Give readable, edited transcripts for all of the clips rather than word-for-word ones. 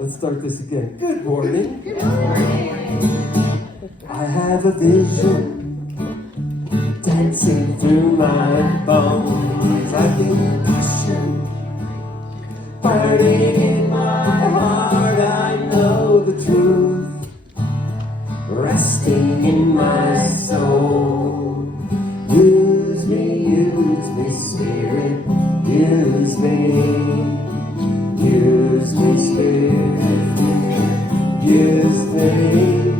Let's start this again. Good morning. Good morning. I have a vision dancing through my bones. I feel passion burning in my heart. I know the truth resting in my soul. Use me, Spirit. Use me. Use me, Spirit, use me.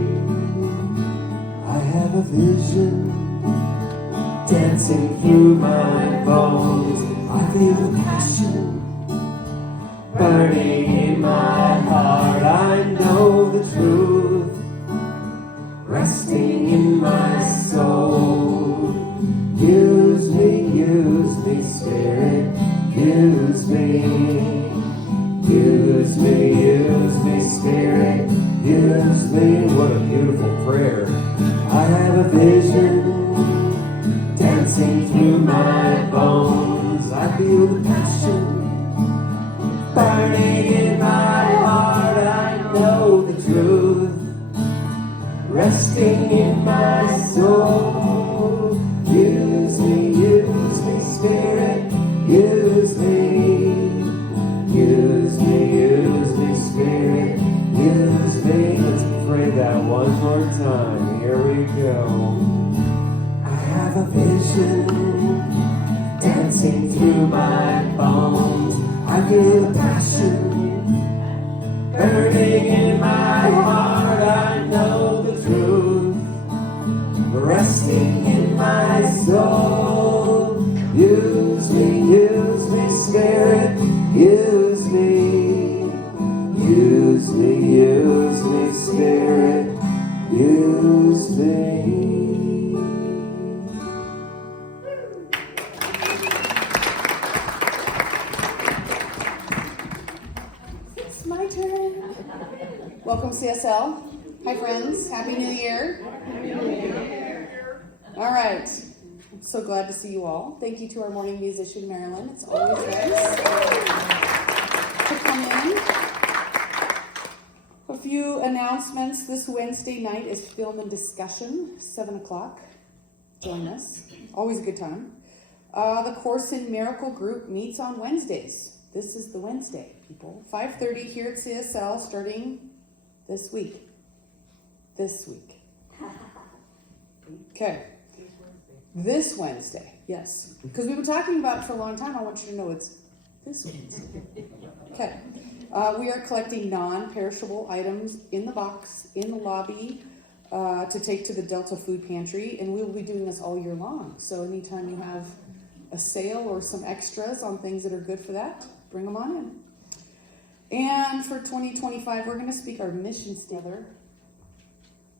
I have a vision dancing through my bones. I feel a passion burning in my heart. I know the truth resting in my soul. Use me, Spirit, use me. Use me, Spirit, use me. What a beautiful prayer. I have a vision dancing through my bones. I feel the passion burning in my heart. I know the truth resting in my soul. Use me, Spirit, use me. Use me, Spirit, use me. Let's pray that one more time. Here we go. I have a vision dancing through my bones. I feel a passion burning in my heart. I know the truth resting in my soul. Use me, Spirit, use me. Use me, Spirit, use me. It's my turn. Welcome, CSL. Hi, friends. Happy New Year. All right. I'm so glad to see you all. Thank you to our morning musician, Marilyn. It's always nice to come in. A few announcements. This Wednesday night is film and discussion, 7 o'clock. Join us. Always a good time. The Course in Miracle group meets on Wednesdays. This is the Wednesday, people. 5:30 here at CSL, starting this week. Okay. This Wednesday, yes. Because we've been talking about it for a long time. I want you to know it's this Wednesday. Okay. We are collecting non-perishable items in the box, in the lobby, to take to the Delta Food Pantry, and we will be doing this all year long. So anytime you have a sale or some extras on things that are good for that, bring them on in. And for 2025, we're going to speak our mission together,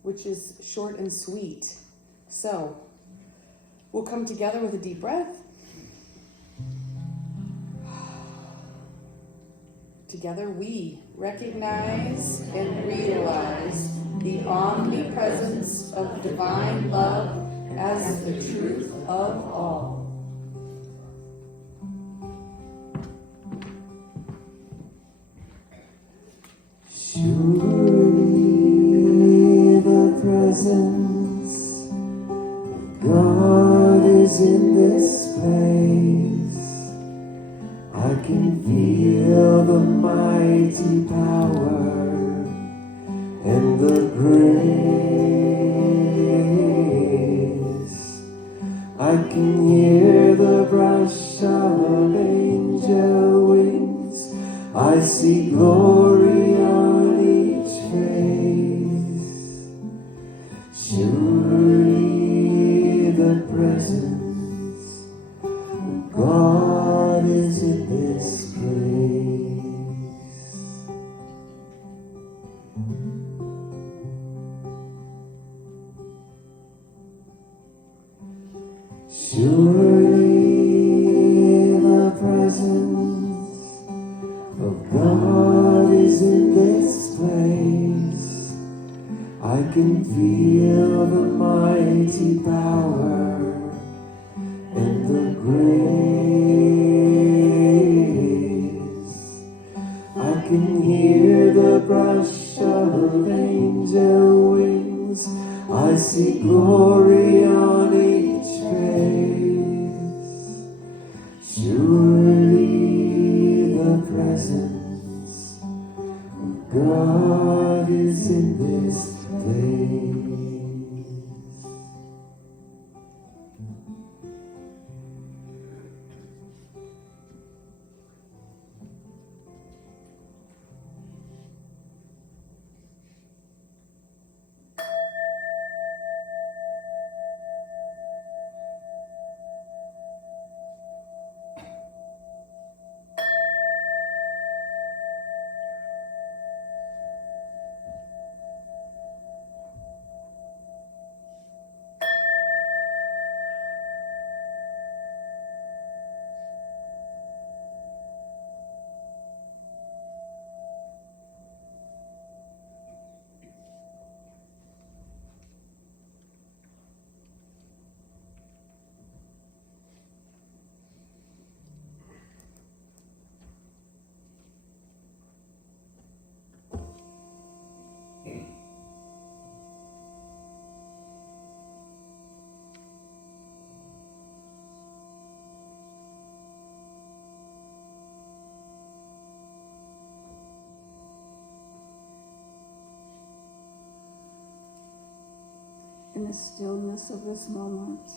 which is short and sweet. So we'll come together with a deep breath. Together we recognize and realize the omnipresence of divine love as the truth of all. Surely the presence of God is in this place. I can feel the mighty power and the grace. I can hear the brush of angel wings. I see glory on each face. Surely the presence of God is in this place. Surely the presence of God see glory on each face. Surely the presence of God is in this place. In the stillness of this moment,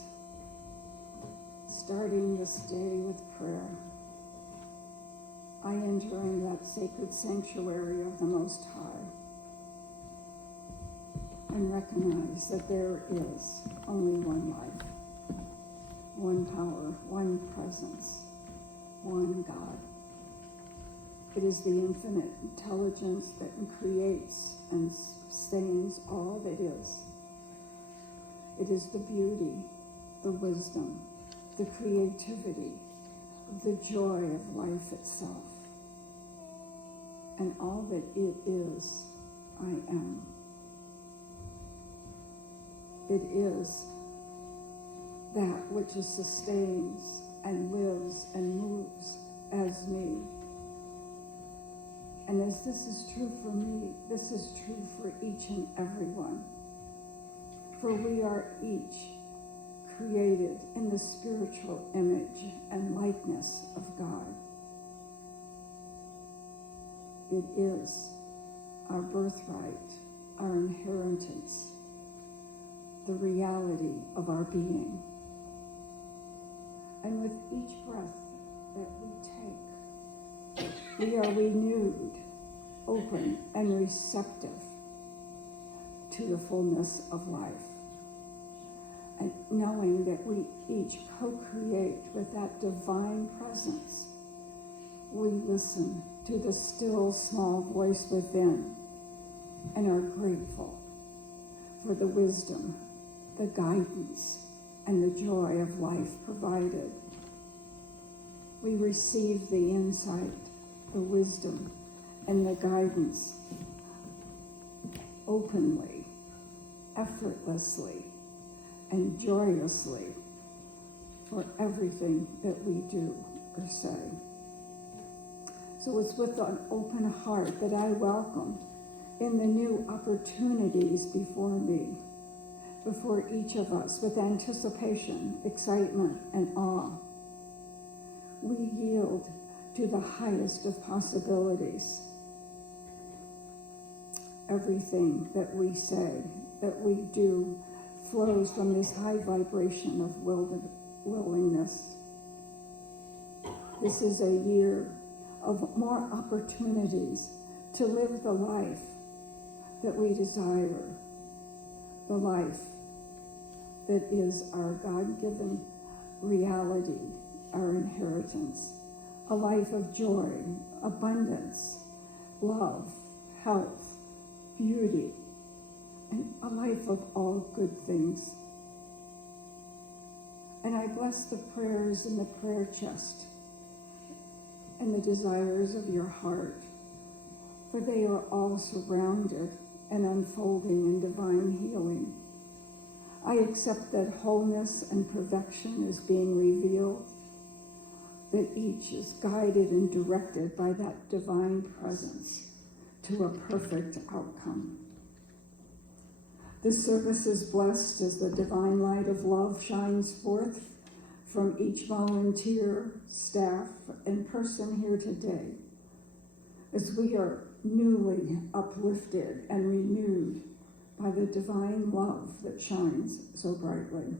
starting this day with prayer, I enter in that sacred sanctuary of the Most High and recognize that there is only one life, one power, one presence, one God. It is the infinite intelligence that creates and sustains all that is. It is the beauty, the wisdom, the creativity, the joy of life itself. And all that it is, I am. It is that which sustains and lives and moves as me. And as this is true for me, this is true for each and every one. For we are each created in the spiritual image and likeness of God. It is our birthright, our inheritance, the reality of our being. And with each breath that we take, we are renewed, open, and receptive to the fullness of life. And knowing that we each co-create with that divine presence, we listen to the still small voice within and are grateful for the wisdom, the guidance, and the joy of life provided. We receive the insight, the wisdom, and the guidance openly, effortlessly, and joyously for everything that we do or say. So it's with an open heart that I welcome in the new opportunities before me, before each of us, with anticipation, excitement, and awe. We yield to the highest of possibilities. Everything that we say, that we do, flows from this high vibration of willingness. This is a year of more opportunities to live the life that we desire, the life that is our God-given reality, our inheritance, a life of joy, abundance, love, health, beauty, and a life of all good things. And I bless the prayers in the prayer chest and the desires of your heart, for they are all surrounded and unfolding in divine healing. I accept that wholeness and perfection is being revealed, that each is guided and directed by that divine presence to a perfect outcome. This service is blessed as the divine light of love shines forth from each volunteer, staff, and person here today, as we are newly uplifted and renewed by the divine love that shines so brightly.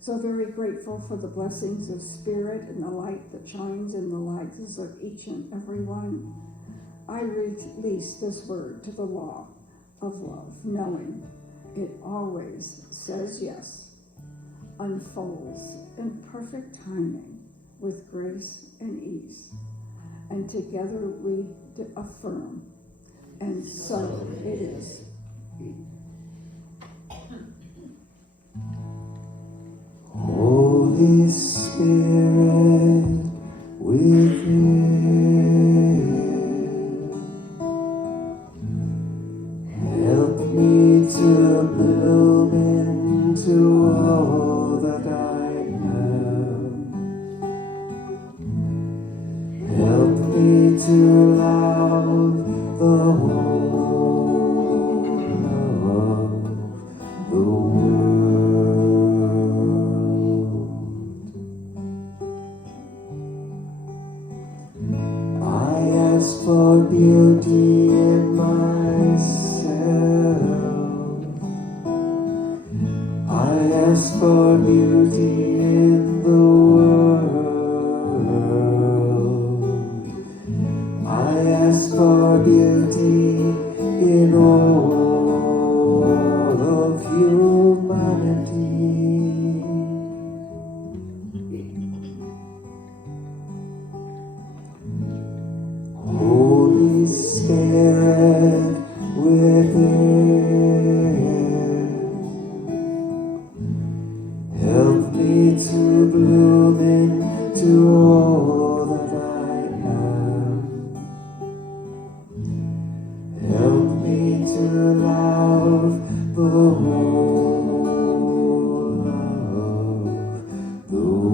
So very grateful for the blessings of spirit and the light that shines in the lives of each and every one. I release this word to the law of love, knowing it always says yes, unfolds in perfect timing with grace and ease. And together we affirm, and so it is. Holy Spirit within, help me to bloom into all that I am. Help me to love the whole of the world. I ask for beauty in myself. I ask for beauty in the world. I ask for beauty in all of humanity. Holy Spirit within, help me to bloom into all that I am. Help me to love the whole of the world.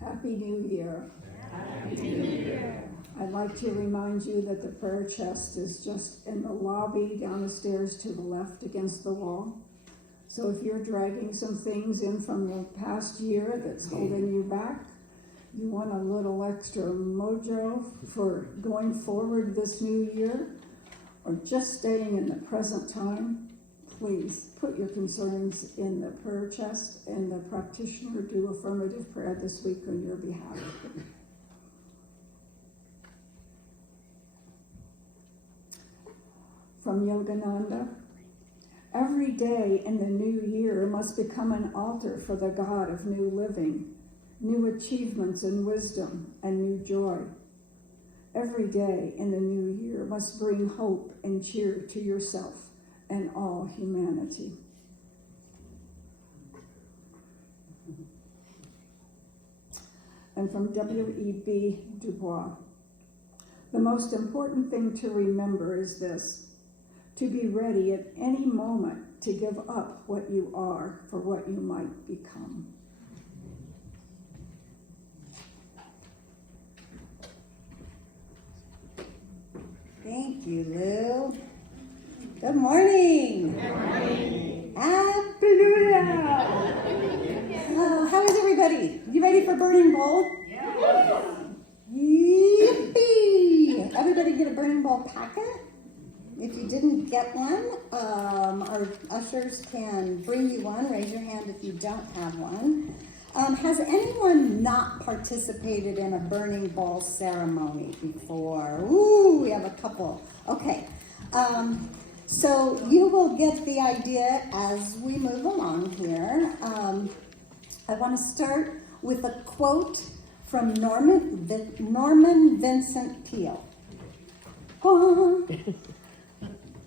Happy New Year. Happy New Year. I'd like to remind you that the prayer chest is just in the lobby down the stairs to the left against the wall. So if you're dragging some things in from the past year that's holding you back, you want a little extra mojo for going forward this new year, or just staying in the present time, please put your concerns in the prayer chest, and the practitioner do affirmative prayer this week on your behalf. From Yogananda, every day in the new year must become an altar for the God of new living, new achievements and wisdom and new joy. Every day in the new year must bring hope and cheer to yourself and all humanity. And from W.E.B. Du Bois, the most important thing to remember is this: to be ready at any moment to give up what you are for what you might become. Thank you, Lou. Good morning. Good morning. Hallelujah. Oh, how is everybody? You ready for Burning Bowl? Yes. Yippee! Everybody get a Burning Bowl packet? If you didn't get one, our ushers can bring you one. Raise your hand if you don't have one. Has anyone not participated in a burning bowl ceremony before? Ooh, we have a couple. Okay. So you will get the idea as we move along here. I want to start with a quote from Norman Vincent Peale.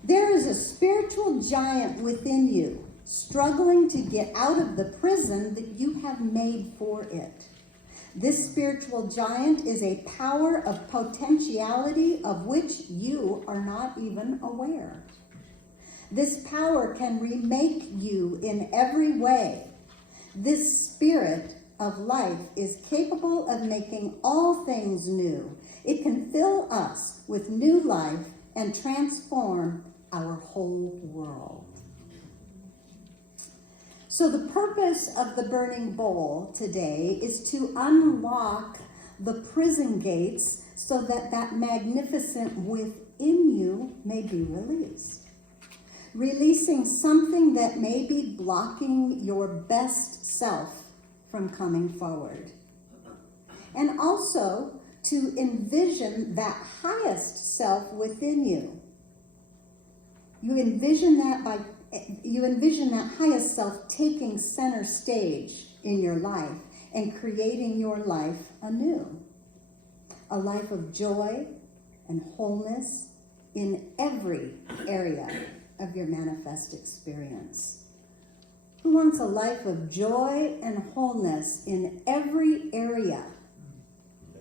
There is a spiritual giant within you, struggling to get out of the prison that you have made for it. This spiritual giant is a power of potentiality of which you are not even aware. This power can remake you in every way. This spirit of life is capable of making all things new. It can fill us with new life and transform our whole world. So the purpose of the burning bowl today is to unlock the prison gates so that that magnificent within you may be released. Releasing something that may be blocking your best self from coming forward. And also to envision that highest self within you. You envision that highest self taking center stage in your life and creating your life anew. A life of joy and wholeness in every area of your manifest experience. Who wants a life of joy and wholeness in every area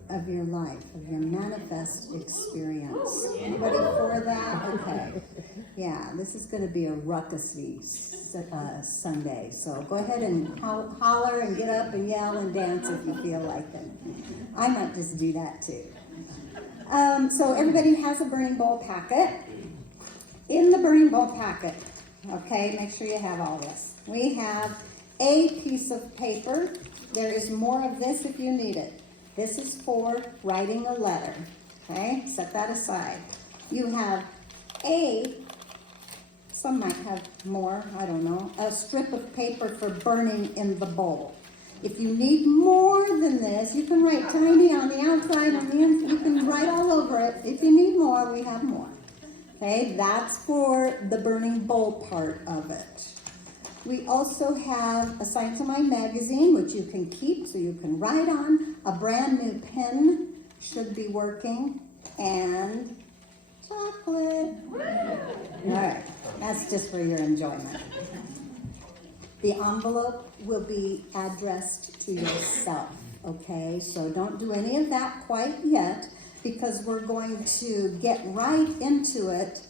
of your life, of your manifest experience? Anybody for that? Okay. Yeah, this is going to be a ruckusy Sunday. So go ahead and holler and get up and yell and dance if you feel like it. I might just do that too. So everybody has a burning bowl packet. In the burning bowl packet, okay, make sure you have all this. We have a piece of paper. There is more of this if you need it. This is for writing a letter, okay? Set that aside. You have some might have more, I don't know, a strip of paper for burning in the bowl. If you need more than this, you can write tiny on the outside, on the inside, you can write all over it. If you need more, we have more. Okay, that's for the burning bowl part of it. We also have a Science of Mind magazine, which you can keep so you can write on. A brand new pen should be working. And chocolate. All right, that's just for your enjoyment. The envelope will be addressed to yourself, okay? So don't do any of that quite yet, because we're going to get right into it.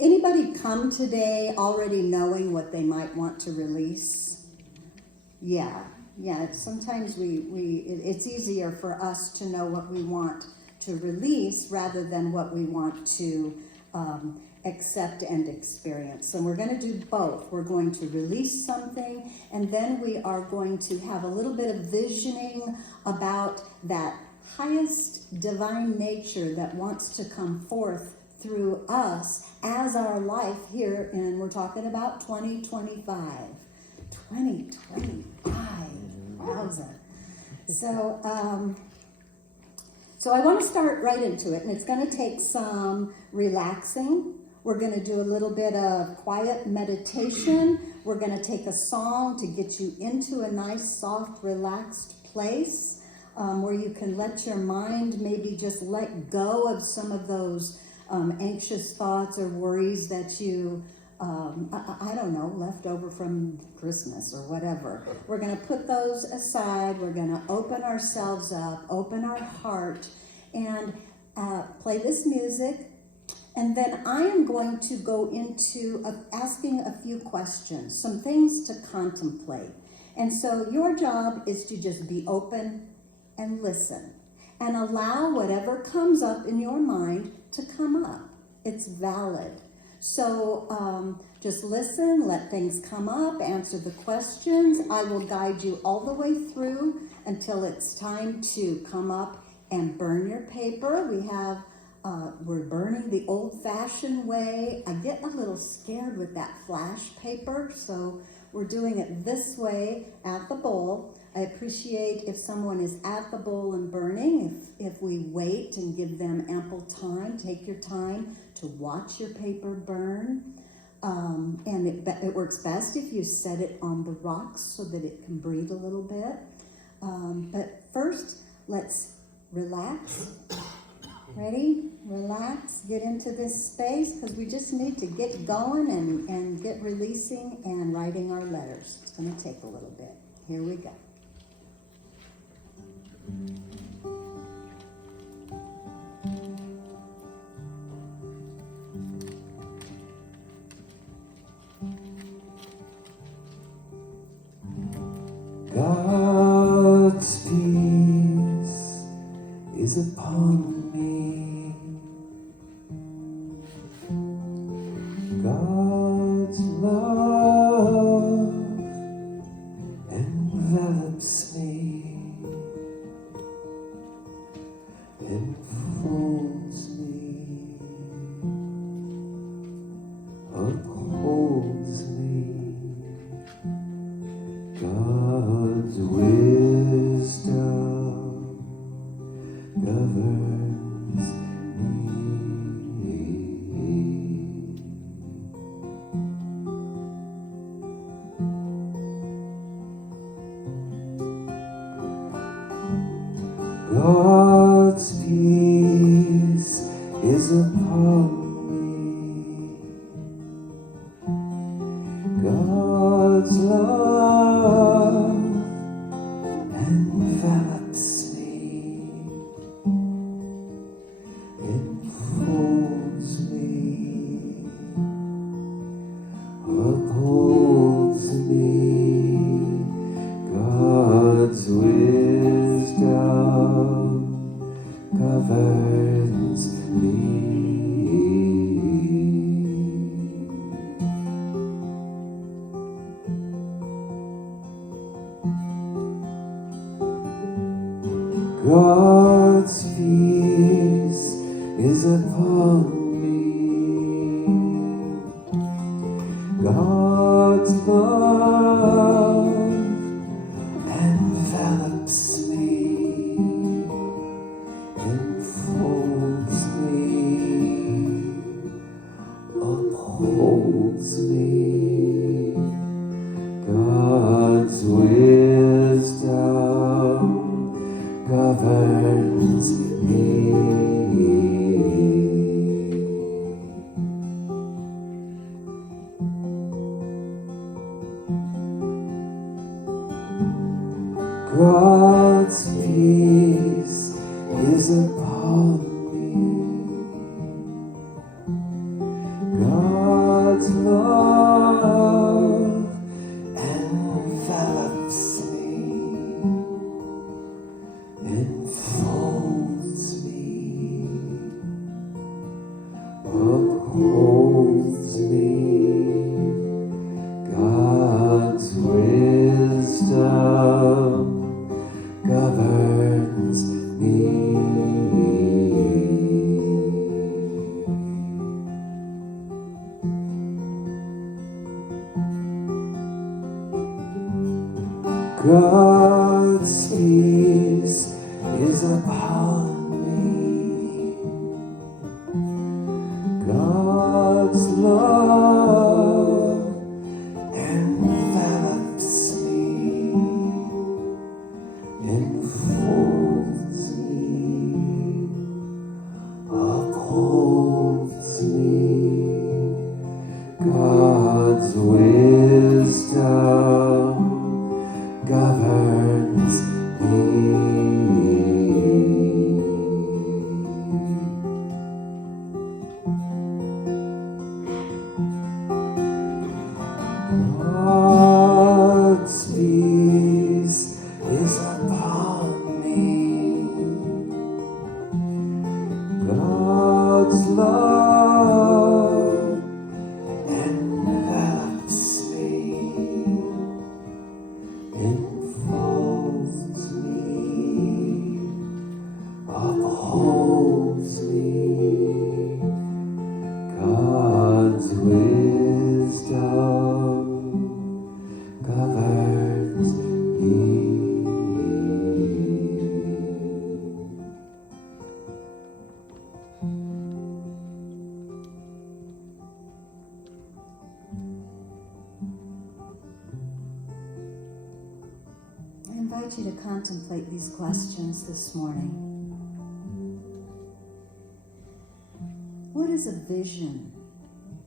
Anybody come today already knowing what they might want to release? Yeah. Sometimes it's easier for us to know what we want to release rather than what we want to accept and experience. So we're going to do both. We're going to release something, and then we are going to have a little bit of visioning about that highest divine nature that wants to come forth through us as our life here, and we're talking about 2025. 2025. Wowza. So I want to start right into it, and it's going to take some relaxing. We're going to do a little bit of quiet meditation. We're going to take a song to get you into a nice, soft, relaxed place where you can let your mind maybe just let go of some of those anxious thoughts or worries that you, I don't know, left over from Christmas or whatever. We're going to put those aside. We're going to open ourselves up, open our heart, and play this music. And then I am going to go into asking a few questions, some things to contemplate. And so your job is to just be open and listen and allow whatever comes up in your mind to come up. It's valid. So just listen, let things come up, answer the questions. I will guide you all the way through until it's time to come up and burn your paper. We're burning the old-fashioned way. I get a little scared with that flash paper, so We're doing it this way at the bowl. I appreciate if someone is at the bowl and burning, if we wait and give them ample time. Take your time to watch your paper burn. And it works best if you set it on the rocks so that it can breathe a little bit. But first, let's relax. Ready? Relax. Get into this space because we just need to get going and get releasing and writing our letters. It's going to take a little bit. Here we go. God's peace is upon me. God's love envelops me, enfolds me, upholds me. God's wisdom governs me. God's peace is upon me. God's love envelops me, enfolds me, upholds me. God's wisdom governs me. God's peace is upon me. God's love envelops me, enfolds me, upholds me. God's wisdom governs me. God's peace is upon me. God's love envelops me, enfolds me, upholds me. God's wisdom governs me. God's peace is upon me. God's love envelops me, enfolds me, upholds me. God's wisdom governs me. God's peace is upon me. God's love envelops me, enfolds me, upholds me. God's wisdom invite you to contemplate these questions this morning. What is a vision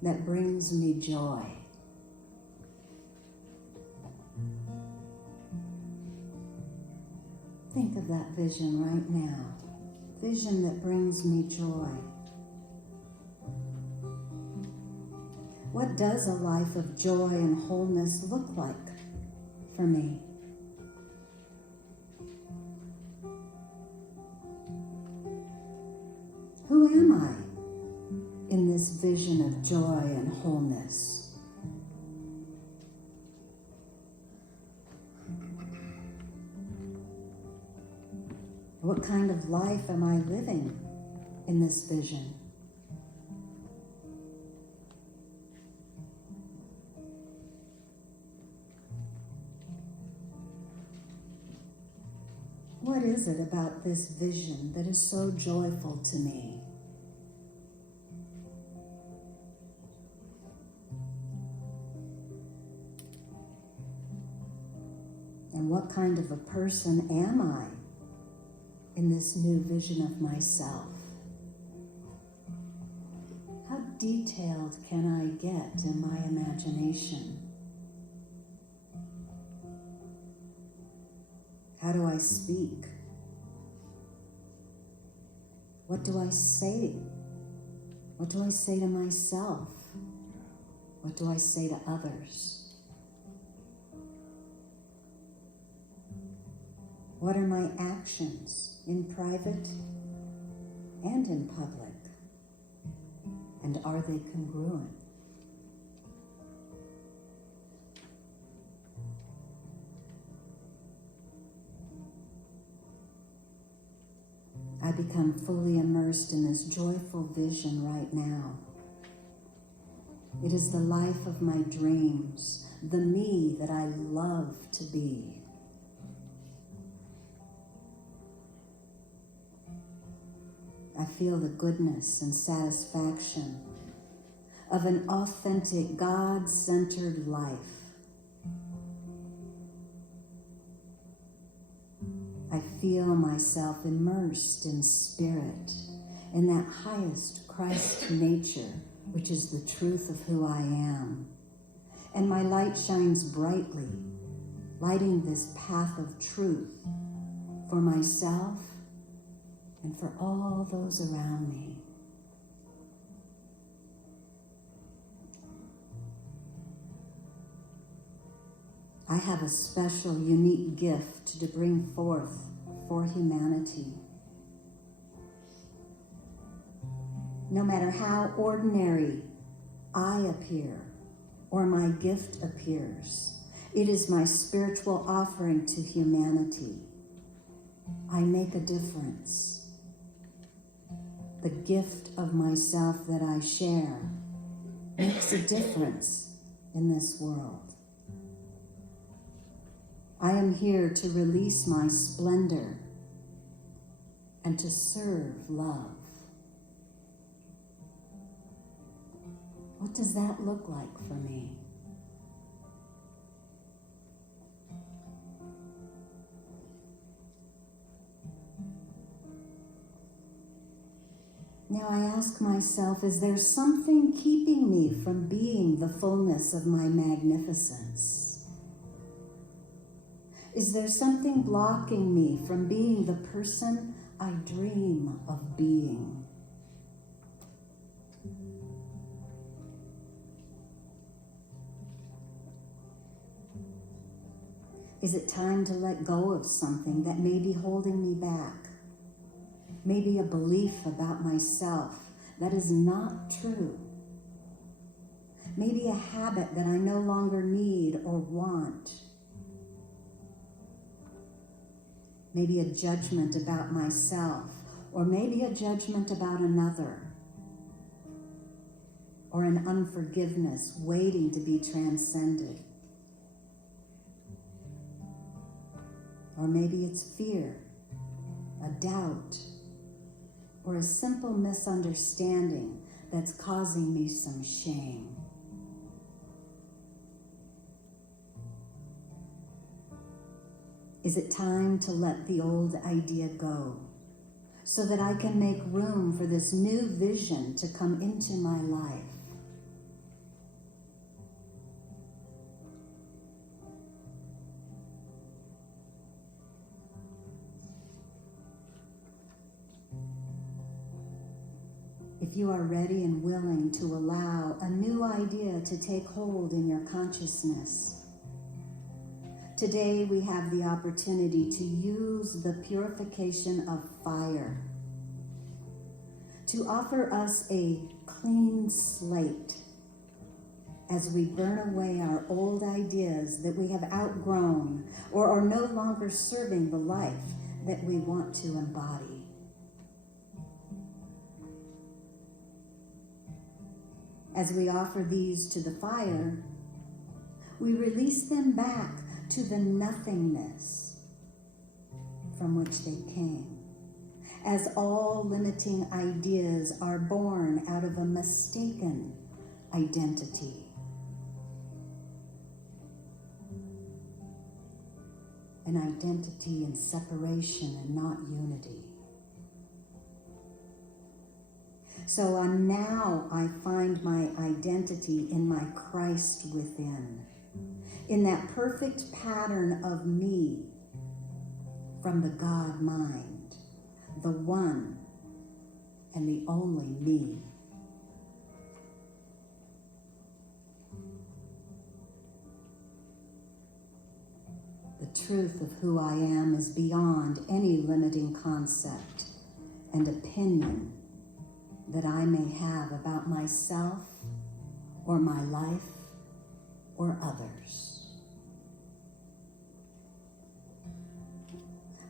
that brings me joy? Think of that vision right now. Vision that brings me joy. What does a life of joy and wholeness look like for me? Who am I in this vision of joy and wholeness? What kind of life am I living in this vision? What is it about this vision that is so joyful to me? And what kind of a person am I in this new vision of myself? How detailed can I get in my imagination? How do I speak? What do I say? What do I say to myself? What do I say to others? What are my actions in private and in public? And are they congruent? I become fully immersed in this joyful vision right now. It is the life of my dreams, the me that I love to be. I feel the goodness and satisfaction of an authentic, God-centered life. I feel myself immersed in spirit, in that highest Christ nature, which is the truth of who I am. And my light shines brightly, lighting this path of truth for myself and for all those around me. I have a special, unique gift to bring forth for humanity. No matter how ordinary I appear or my gift appears, it is my spiritual offering to humanity. I make a difference. The gift of myself that I share makes a difference in this world. I am here to release my splendor and to serve love. What does that look like for me? Now I ask myself, is there something keeping me from being the fullness of my magnificence? Is there something blocking me from being the person I dream of being? Is it time to let go of something that may be holding me back? Maybe a belief about myself that is not true. Maybe a habit that I no longer need or want. Maybe a judgment about myself, or maybe a judgment about another, or an unforgiveness waiting to be transcended. Or maybe it's fear, a doubt, or a simple misunderstanding that's causing me some shame. Is it time to let the old idea go so that I can make room for this new vision to come into my life? If you are ready and willing to allow a new idea to take hold in your consciousness, today we have the opportunity to use the purification of fire to offer us a clean slate as we burn away our old ideas that we have outgrown or are no longer serving the life that we want to embody. As we offer these to the fire, we release them back to the nothingness from which they came, as all limiting ideas are born out of a mistaken identity. An identity in separation and not unity. So now I find my identity in my Christ within, in that perfect pattern of me from the God mind, the one and the only me. The truth of who I am is beyond any limiting concept and opinion that I may have about myself or my life or others.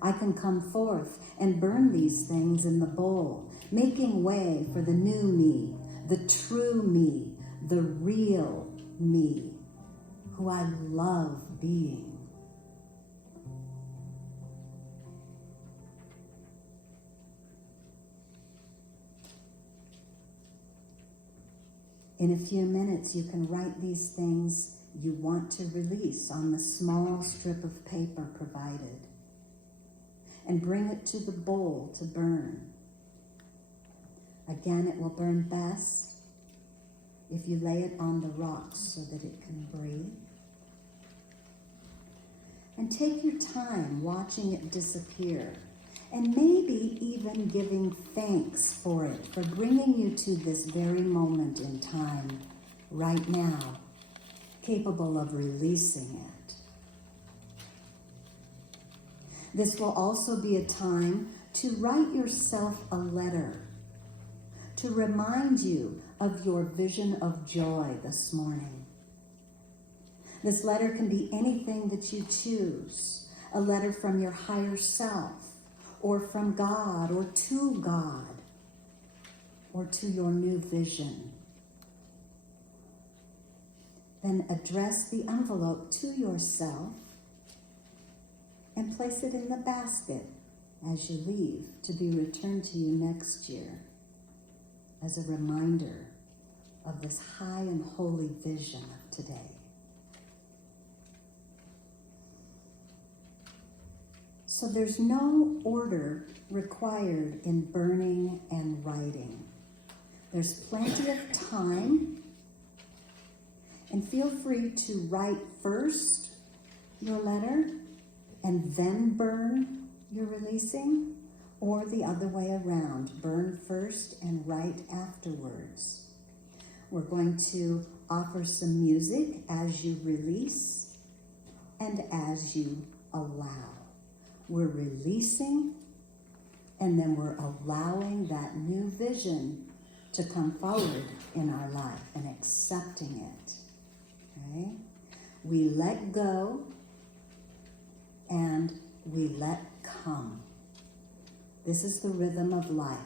I can come forth and burn these things in the bowl, making way for the new me, the true me, the real me, who I love being. In a few minutes, you can write these things you want to release on the small strip of paper provided and bring it to the bowl to burn. Again, it will burn best if you lay it on the rocks so that it can breathe. And take your time watching it disappear, and maybe even giving thanks for it, for bringing you to this very moment in time, right now, capable of releasing it. This will also be a time to write yourself a letter, to remind you of your vision of joy this morning. This letter can be anything that you choose, a letter from your higher self, or from God, or to your new vision. Then address the envelope to yourself and place it in the basket as you leave, to be returned to you next year as a reminder of this high and holy vision of today. So there's no order required in burning and writing. There's plenty of time, and feel free to write first your letter and then burn your releasing, or the other way around, burn first and write afterwards. We're going to offer some music as you release and as you allow. We're releasing, and then we're allowing that new vision to come forward in our life and accepting it. Okay? We let go and we let come. This is the rhythm of life.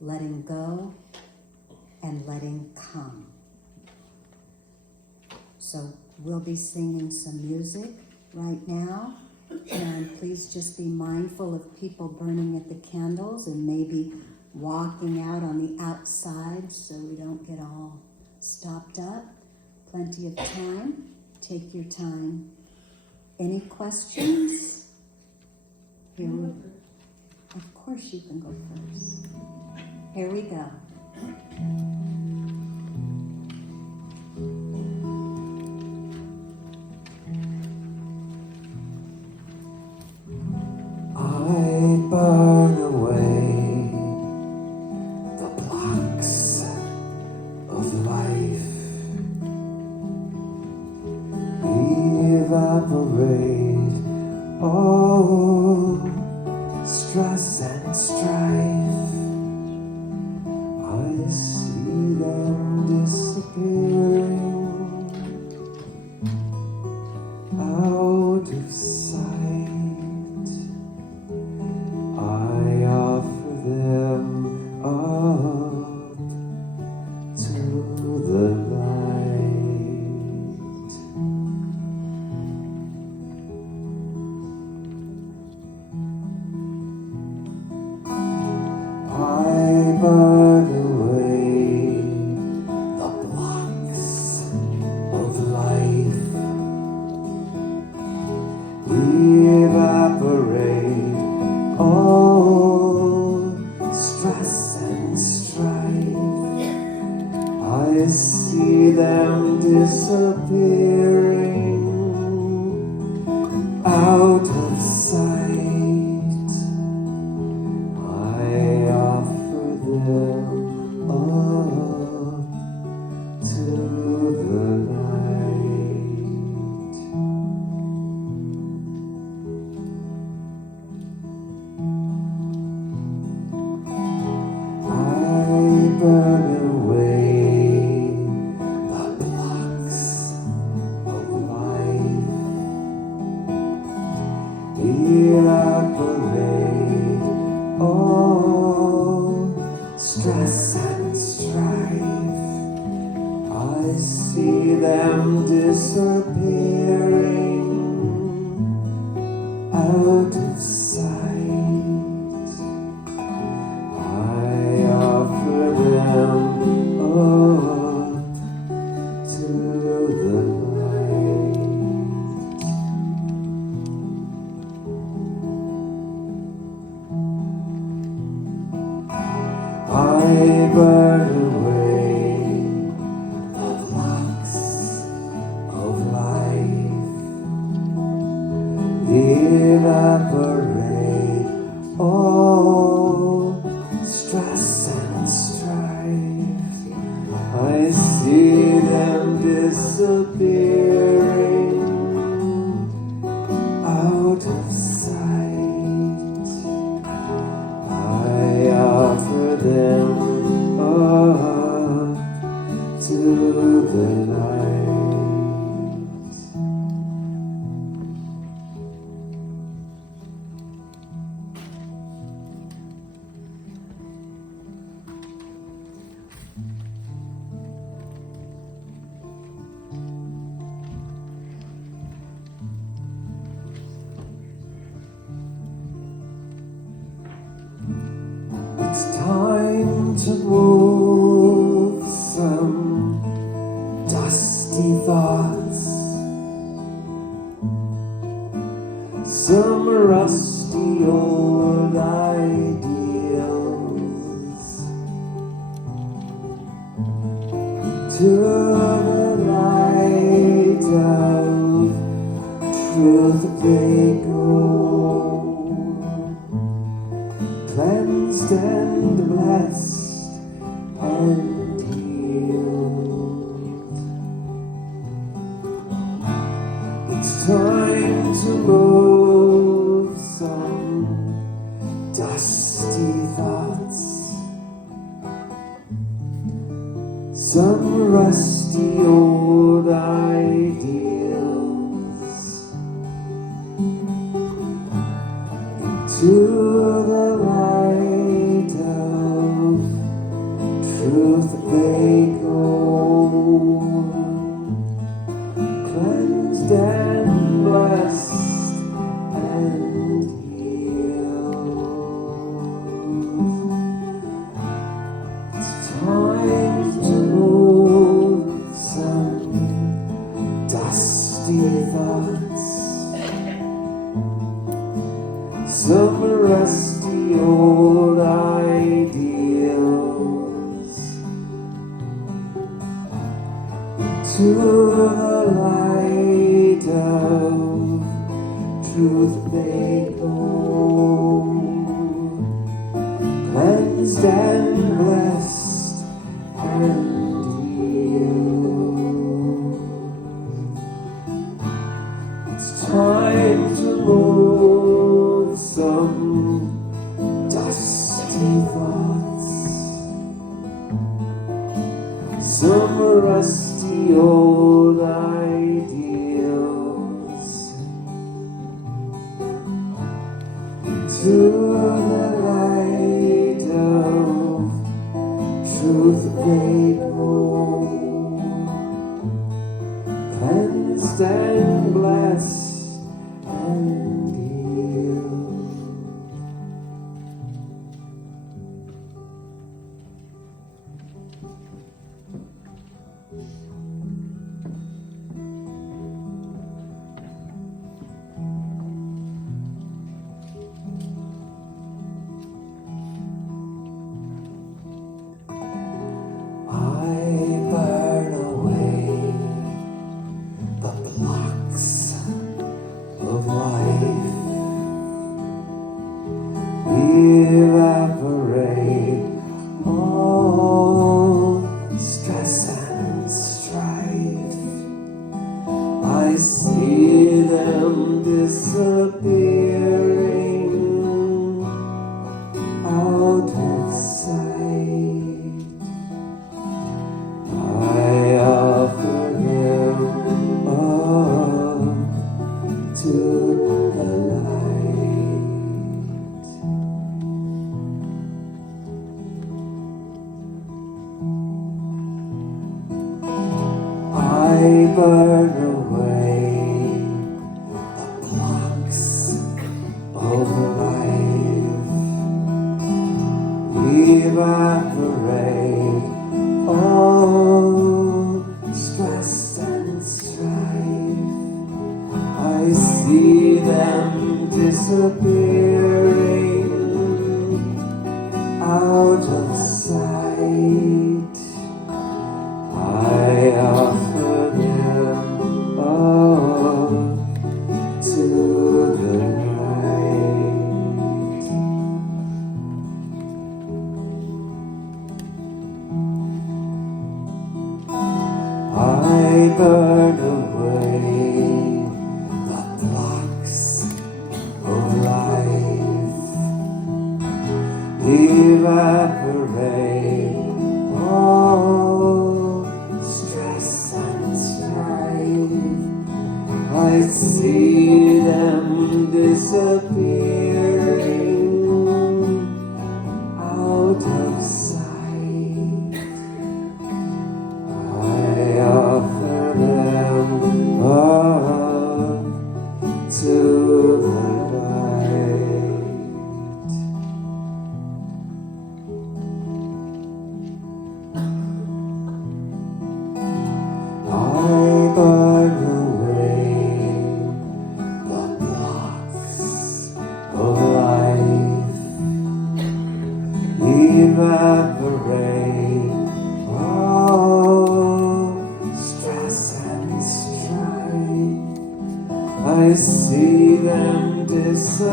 Letting go and letting come. So we'll be singing some music right now. And please just be mindful of people burning at the candles and maybe walking out on the outside so we don't get all stopped up. Plenty of time. Take your time. Any questions? Here, of course you can go first. Here we go. I burn away the blocks of life. Evaporate all stress and strife. I see them disappearing out of sight. I offer them up to the light. I burn away the blocks of life. Evaporate all stress and strife. I see them disappearing out of sight. I offer them up to the light. I burn away the blocks of life. Evaporate all stress and strife. I see them disappearing out of sight. I offer them up to the light. I burn away the blocks of life. Evaporate all stress and strife. I see them disappearing out of sight. I offer them up to the light. It's time to move some dusty thoughts, some rusty old ideals, to the light of truth they go. Cleansed and blessed and healed. It's time to move some dusty thoughts, some rusty old ideals, to the light of truth they go. Cleansed and blessed and healed. It's time to move some to the light of truth they go, cleansed and blessed and healed. It's time to move some dusty thoughts, some rusty old ideals, to the light of truth they go, cleansed and blessed and healed. I burn away the blocks of life, evaporate all stress and strife. I see them disappearing out of sight. I offer them up to the light. I burn away the blocks of life, evaporate all stress and strife. I see them disappearing out of sight. I offer them all to the light. I burn away the blocks of life, evaporate all stress and strife. I see them disappearing out of sight. I offer them up to the light. I burn away the blocks of life, evaporate all stress and strife. I see them disappearing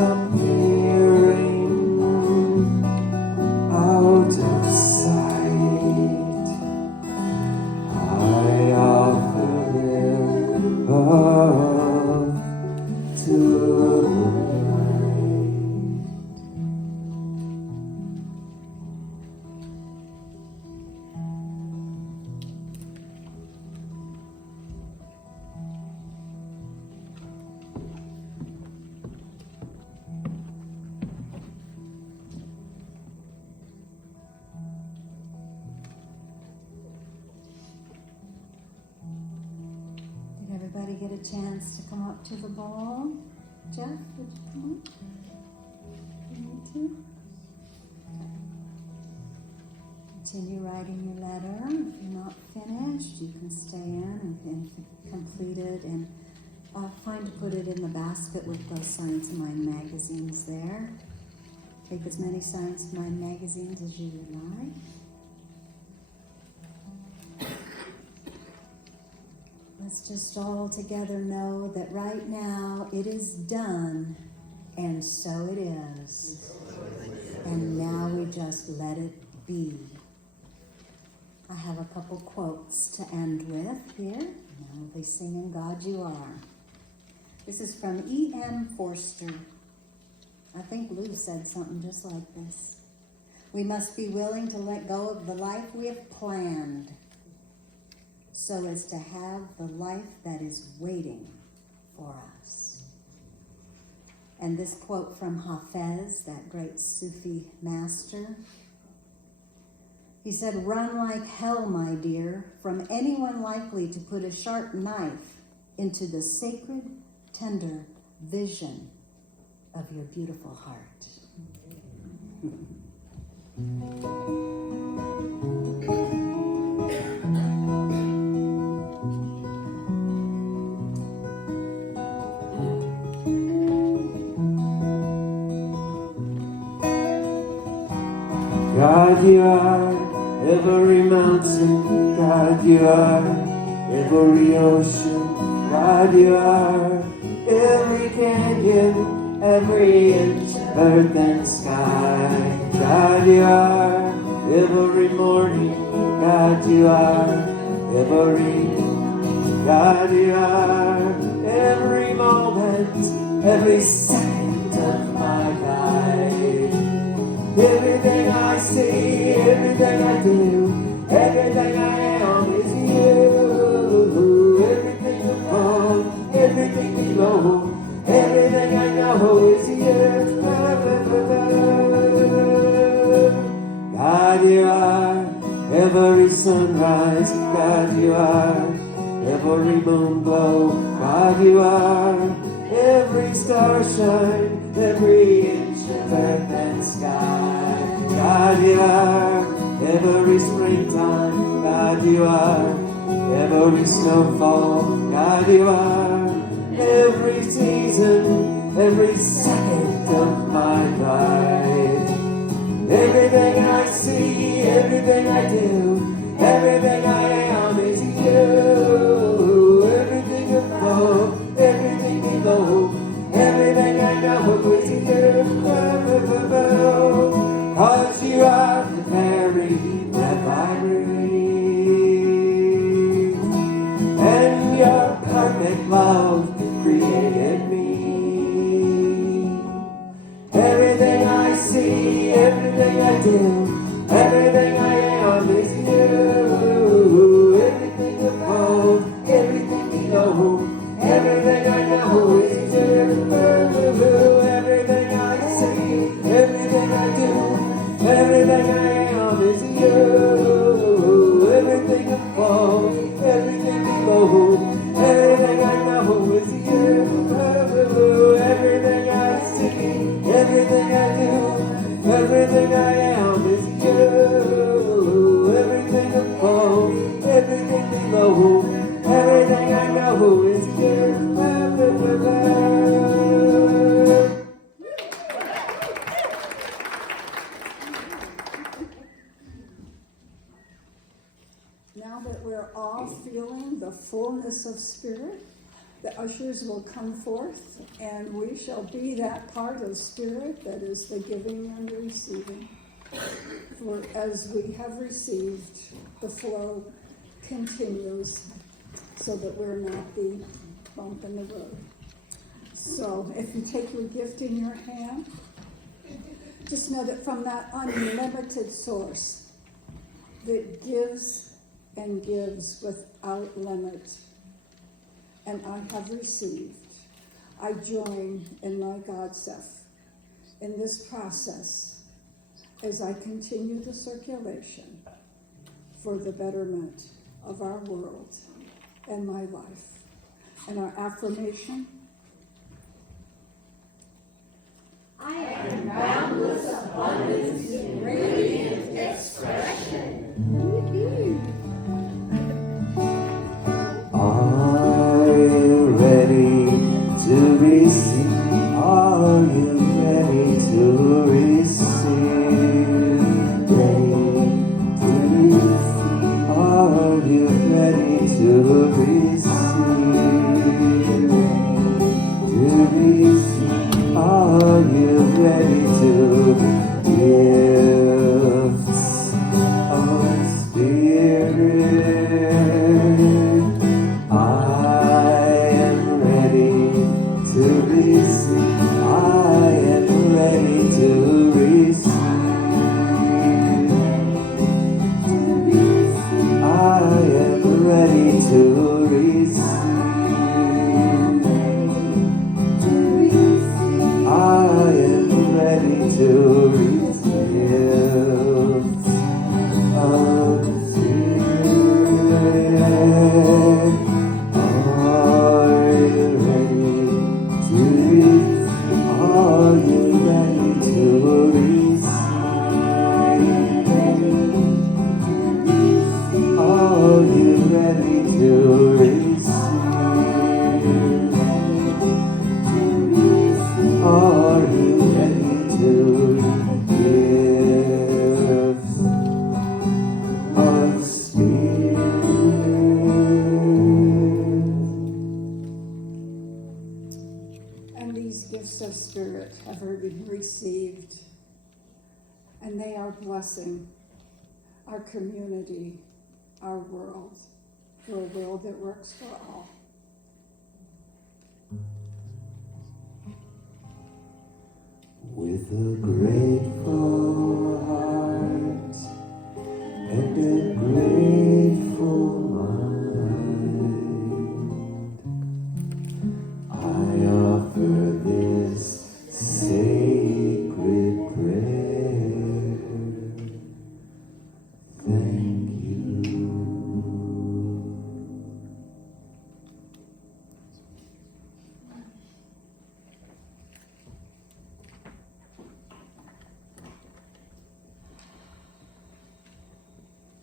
out of sight. I offer them up to the light. Did everybody get a chance to come up to the bowl? Jeff, did you come up? You need to? Okay. Continue writing your letter. If you're not finished, you can stay in and complete it, and find to put it in the basket with those Science of Mind magazines there. Take as many Science of Mind magazines as you would like. Let's just all together know that right now it is done, and so it is. And now we just let it be. I have a couple quotes to end with here. Now we'll be singing God You Are. This is from E.M. Forster. I think Lou said something just like this. We must be willing to let go of the life we have planned so as to have the life that is waiting for us. And this quote from Hafez, that great Sufi master, he said, "Run like hell, my dear, from anyone likely to put a sharp knife into the sacred, tender vision of your beautiful heart." God, you are every mountain. God, you are every ocean. God, you are every canyon, every inch of earth and sky. God, you are every morning. God, you are every. God, you are every moment, every second of my life. Everything I see, everything I do, everything I am is you. Everything above, everything below, everything I know is you. God, you are every sunrise. God, you are every moon glow. God, you are every star shine, every inch of earth and sky. God, you are every springtime. God, you are every snowfall. God, you are every season, every second of my life. Everything I see, everything I do, everything I am is you. Everything above, everything below, everything I know is you. 'Cause you are the very breath I breathe, and your perfect love created me. Everything I see, everything I do, everything I am is you. Everything above, everything below, everything I know is you. Everything I see, everything I do, everything I am is you. Everything above, everything below, everything I know is you. Everything I see, everything I do, everything I am is you. Everything above, everything below, everything I know is you. Now that we're all feeling the fullness of Spirit, the ushers will come forth, and we shall be that part of Spirit that is the giving and receiving. For as we have received, the flow continues so that we're not the bump in the road. So if you take your gift in your hand, just know that from that unlimited source that gives and gives without limit, and I have received, I join in my God self in this process as I continue the circulation for the betterment of our world and my life. And our affirmation: I am boundless abundance in radiant expression. Are you ready to receive? Are you ready to receive? Ready to receive? Are you ready to receive? ready to receive. I am ready to receive of Spirit. Are you ready to receive? Are you ready to receive? Are you ready to receive? Are you ready to give of Spirit? And these gifts of Spirit have already been received, and they are blessing our community, our world, for a world that works for all. With a grateful heart and a grateful mind, I offer this sacred prayer. Thank you.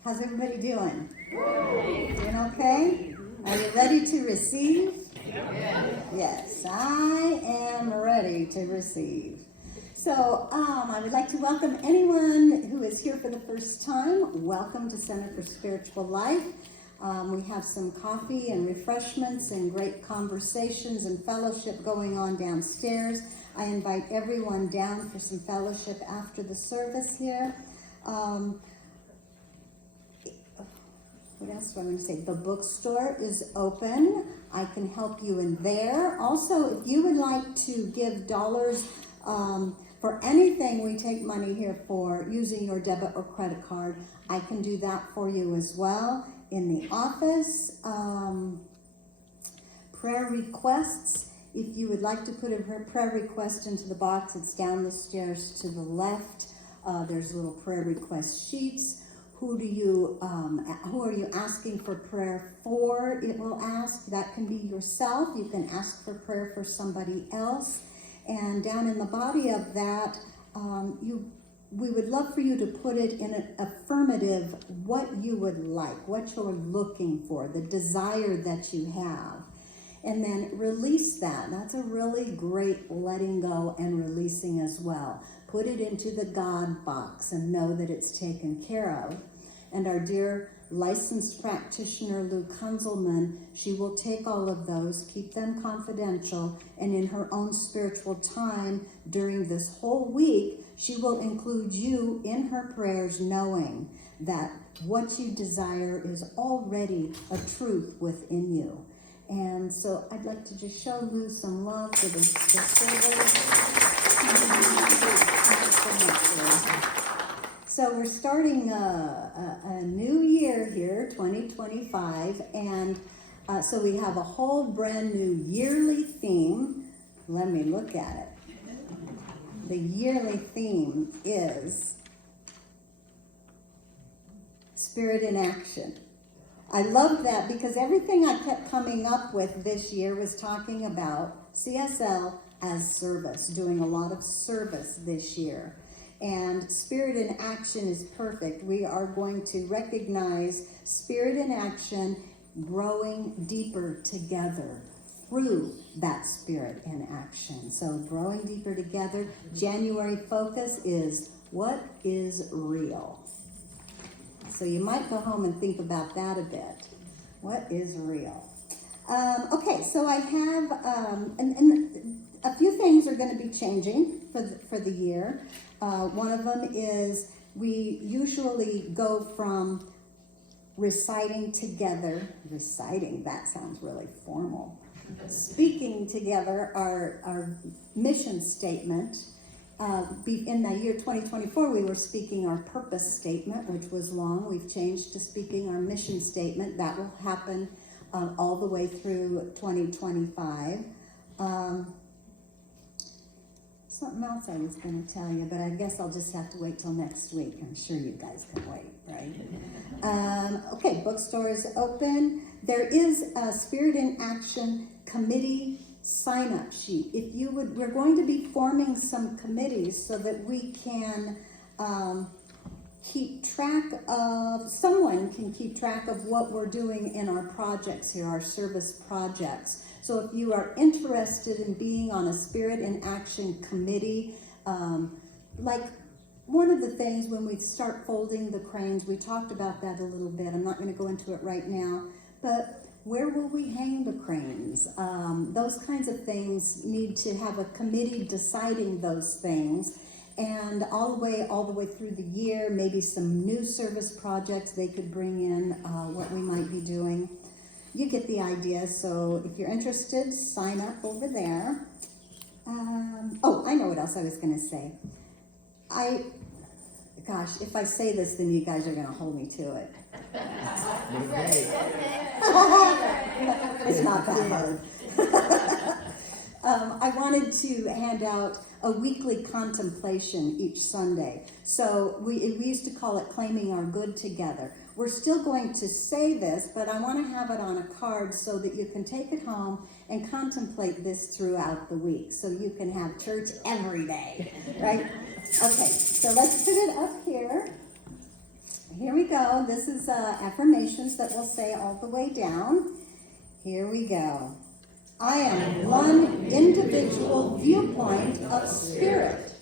How's everybody doing? Doing okay? Are you ready to receive? Yes, I am ready to receive. So I would like to welcome anyone who is here for the first time. Welcome to Center for Spiritual Life. We have some coffee and refreshments and great conversations and fellowship going on downstairs. I invite everyone down for some fellowship after the service here. What else do I want to say? The bookstore is open. I can help you in there. Also, if you would like to give dollars for anything we take money here for using your debit or credit card, I can do that for you as well. In the office, prayer requests. If you would like to put a prayer request into the box, it's down the stairs to the left. There's little prayer request sheets. Who are you asking for prayer for? It will ask. That can be yourself. You can ask for prayer for somebody else. And down in the body of that, we would love for you to put it in an affirmative, what you would like, what you're looking for, the desire that you have. And then release that. That's a really great letting go and releasing as well. Put it into the God box and know that it's taken care of. And our dear licensed practitioner, Lou Kunzelman, she will take all of those, keep them confidential, and in her own spiritual time during this whole week, she will include you in her prayers, knowing that what you desire is already a truth within you. And so I'd like to just show Lou some love for the service. So we're starting a new year here, 2025, and so we have a whole brand new yearly theme. Let me look at it. The yearly theme is Spirit in Action. I love that because everything I kept coming up with this year was talking about CSL as service, doing a lot of service this year. And Spirit in Action is perfect. We are going to recognize Spirit in Action growing deeper together through that Spirit in Action. So growing deeper together. January focus is what is real. So you might go home and think about that a bit. What is real? Okay, so I have, and a few things are going to be changing for the year. One of them is we usually go from reciting together, that sounds really formal, speaking together our mission statement, in the year 2024, we were speaking our purpose statement, which was long. We've changed to speaking our mission statement. That will happen all the way through 2025. Something else I was going to tell you, but I guess I'll just have to wait till next week. I'm sure you guys can wait, right? Okay, bookstore is open. There is a Spirit in Action committee sign-up sheet. If you would, we're going to be forming some committees so that we can keep track of, someone can keep track of what we're doing in our projects here, our service projects. So if you are interested in being on a Spirit in Action committee, like one of the things when we start folding the cranes, we talked about that a little bit. I'm not going to go into it right now, but where will we hang the cranes? Those kinds of things need to have a committee deciding those things. And all the way through the year, maybe some new service projects they could bring in, what we might be doing. You get the idea. So if you're interested, sign up over there. Oh, I know what else I was going to say. Gosh, if I say this, then you guys are going to hold me to it. It's not that hard. I wanted to hand out a weekly contemplation each Sunday. So we used to call it Claiming Our Good Together. We're still going to say this, but I want to have it on a card so that you can take it home and contemplate this throughout the week. So you can have church every day, right? Okay, so let's put it up here. Here we go. This is affirmations that we'll say all the way down. Here we go. I am one individual viewpoint of spirit,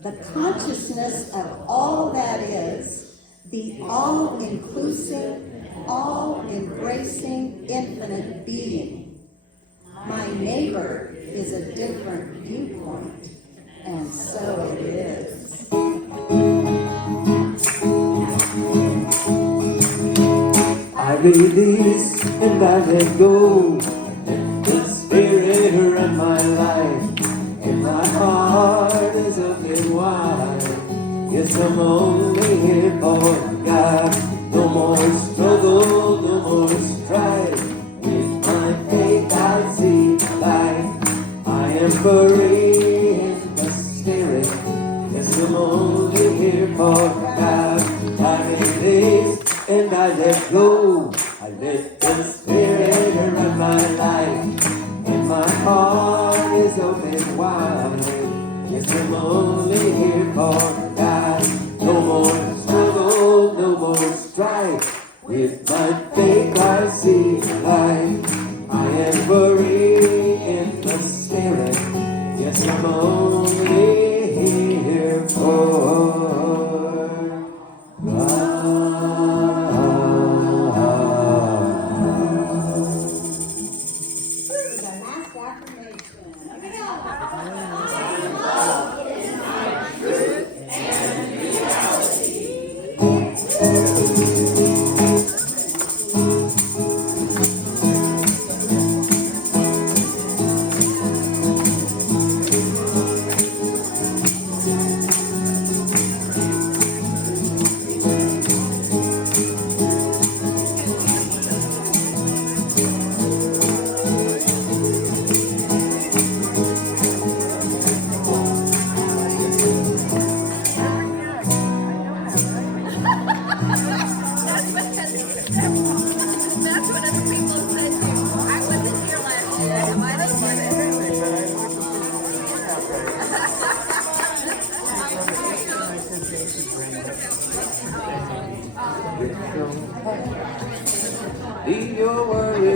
the consciousness of all that is, the all-inclusive, all-embracing, infinite being. My neighbor is a different viewpoint, and so it is. I release and I let go. Let the Spirit run my life, and my heart is open wide. Yes, I'm only here for God. No more struggle, no more strife. With my faith I see light. I am free in the Spirit. Yes, I'm only here for God. I release and I let go. I let the Spirit run my life, and my heart is open wide. Yes, I'm only here for God. No more struggle, no more strife. With my faith I see light. I am free in the Spirit. Yes, I'm only here for God. Be your worry.